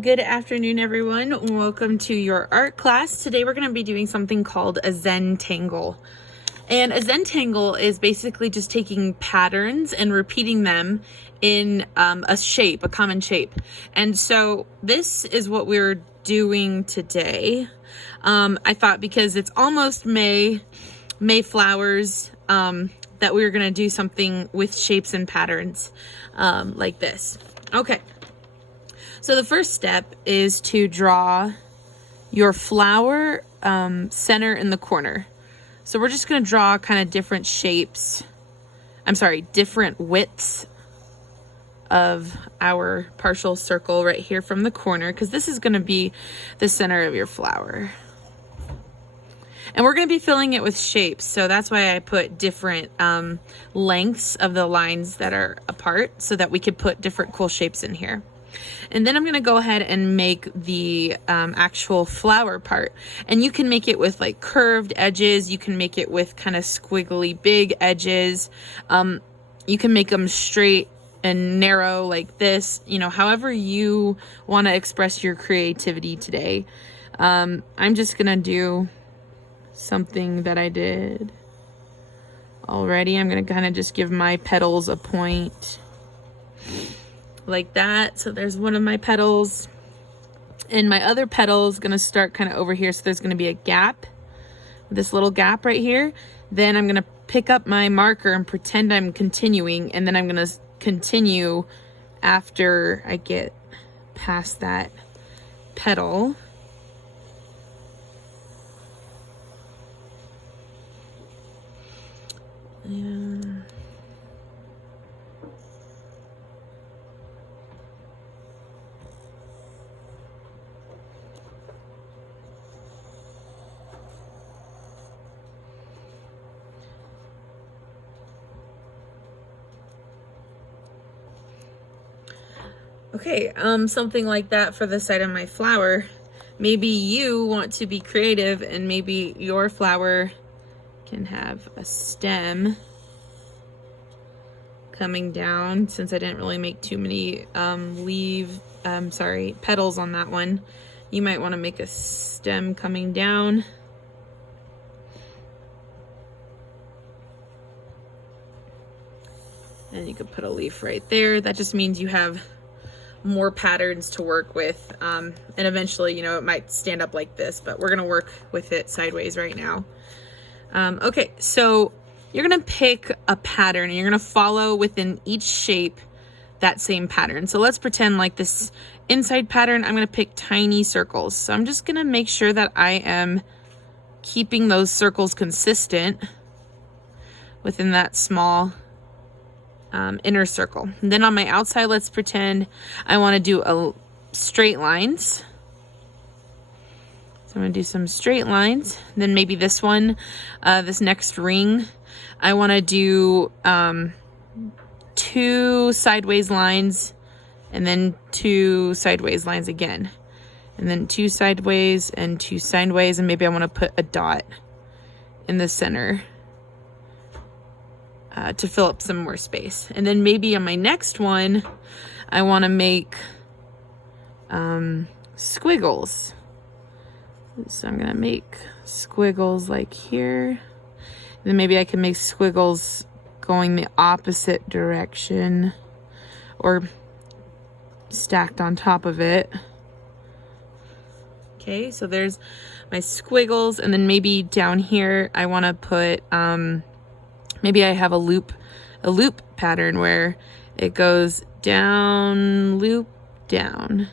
Good afternoon, everyone. Welcome to your art class. Today we're going to be doing something called a Zentangle. And a Zentangle is basically just taking patterns and repeating them in a shape, a common shape. And so this is what we're doing today. I thought because it's almost May flowers, that we were going to do something with shapes and patterns like this. Okay. So the first step is to draw your flower center in the corner. So we're just going to draw kind of different shapes. Different widths of our partial circle right here from the corner, because this is going to be the center of your flower. And we're going to be filling it with shapes. So that's why I put different lengths of the lines that are apart so that we could put different cool shapes in here. And then I'm going to go ahead and make the actual flower part. And you can make it with like curved edges. You can make it with kind of squiggly big edges. You can make them straight and narrow like this, you know, however you want to express your creativity today. I'm just going to do something that I did already. I'm going to kind of just give my petals a point like that. So there's one of my petals, and my other petal is going to start kind of over here. So there's going to be a gap, this little gap right here. Then I'm going to pick up my marker and pretend I'm continuing, and then I'm going to continue after I get past that petal. Yeah. Okay, something like that for the side of my flower. Maybe you want to be creative and maybe your flower can have a stem coming down. Since I didn't really make too many petals on that one, you might want to make a stem coming down. And you could put a leaf right there. That just means you have more patterns to work with, and eventually, you know, it might stand up like this, but we're gonna work with it sideways right now. Okay, so you're gonna pick a pattern and you're gonna follow within each shape that same pattern. So let's pretend like this inside pattern, I'm gonna pick tiny circles. So I'm just gonna make sure that I am keeping those circles consistent within that small inner circle. And then on my outside, let's pretend I want to do straight lines. So I'm going to do some straight lines. Then maybe this one, this next ring, I want to do 2 sideways lines, and then 2 sideways lines again, and then 2 sideways and 2 sideways, and maybe I want to put a dot in the center to fill up some more space. And then maybe on my next one, I want to make squiggles. So I'm gonna make squiggles like here. And then maybe I can make squiggles going the opposite direction or stacked on top of it. Okay, so there's my squiggles. And then maybe down here I want to put maybe I have a loop pattern where it goes down, loop, down,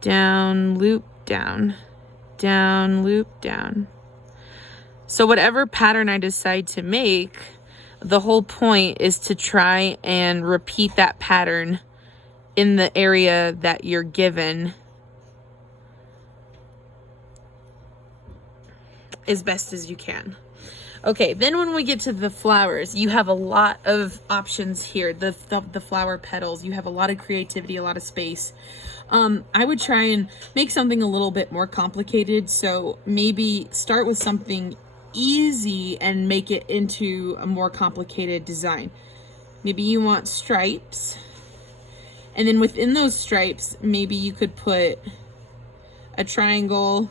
down, loop, down, down, loop, down. So whatever pattern I decide to make, the whole point is to try and repeat that pattern in the area that you're given as best as you can. Okay, then when we get to the flowers, you have a lot of options here. The flower petals, you have a lot of creativity, a lot of space. I would try and make something a little bit more complicated. So maybe start with something easy and make it into a more complicated design. Maybe you want stripes. And then within those stripes, maybe you could put a triangle,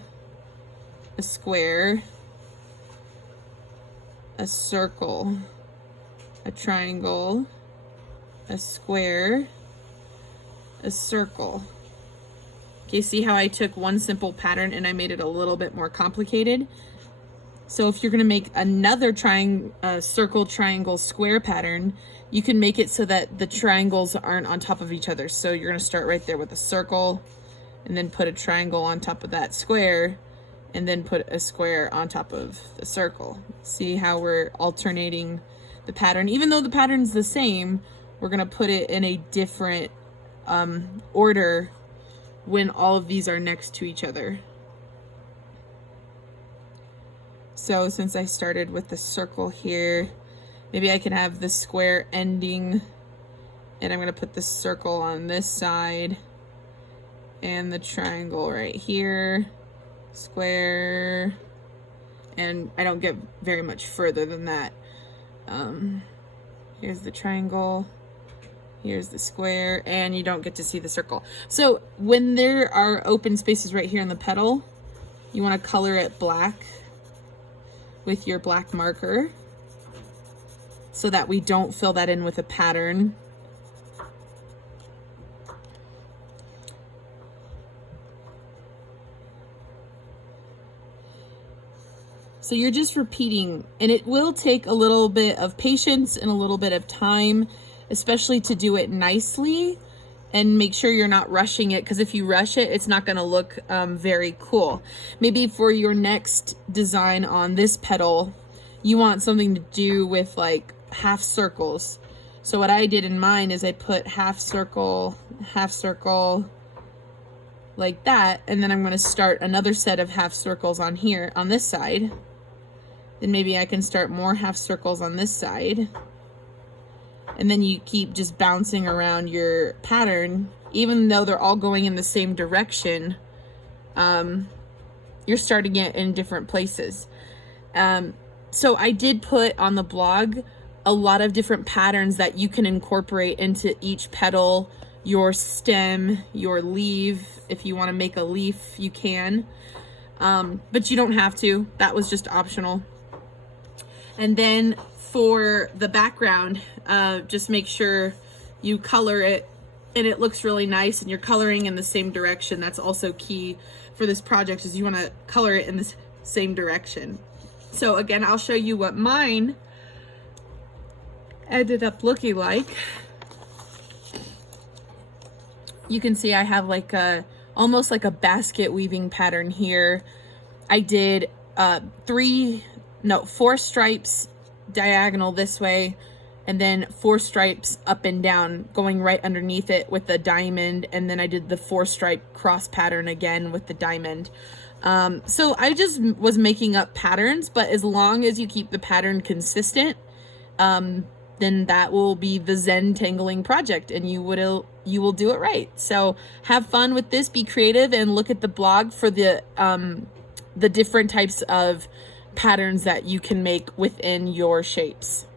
a square, a circle, a triangle, a square, a circle. Okay, see how I took one simple pattern and I made it a little bit more complicated? So if you're gonna make another circle, triangle, square pattern, you can make it so that the triangles aren't on top of each other. So you're gonna start right there with a circle and then put a triangle on top of that square and then put a square on top of the circle. See how we're alternating the pattern? Even though the pattern's the same, we're gonna put it in a different order when all of these are next to each other. So since I started with the circle here, maybe I can have the square ending, and I'm gonna put the circle on this side and the triangle right here, square, and I don't get very much further than that. Here's the triangle, here's the square, and you don't get to see the circle. So when there are open spaces right here in the petal, you want to color it black with your black marker so that we don't fill that in with a pattern. So you're just repeating, and it will take a little bit of patience and a little bit of time, especially to do it nicely, and make sure you're not rushing it, because if you rush it, it's not going to look very cool. Maybe for your next design on this petal, you want something to do with like half circles. So what I did in mine is I put half circle, like that, and then I'm going to start another set of half circles on here, on this side. Then maybe I can start more half circles on this side. And then you keep just bouncing around your pattern, even though they're all going in the same direction. You're starting it in different places. So I did put on the blog a lot of different patterns that you can incorporate into each petal, your stem, your leaf. If you want to make a leaf, you can. But you don't have to. That was just optional. And then for the background, just make sure you color it and it looks really nice and you're coloring in the same direction. That's also key for this project, is you want to color it in the same direction. So again, I'll show you what mine ended up looking like. You can see I have like almost like a basket weaving pattern here. I did 4 stripes diagonal this way, and then 4 stripes up and down going right underneath it with the diamond, and then I did the 4 stripe cross pattern again with the diamond. So I just was making up patterns, but as long as you keep the pattern consistent, then that will be the Zantangling project, and you will do it right. So have fun with this, be creative, and look at the blog for the different types of patterns that you can make within your shapes.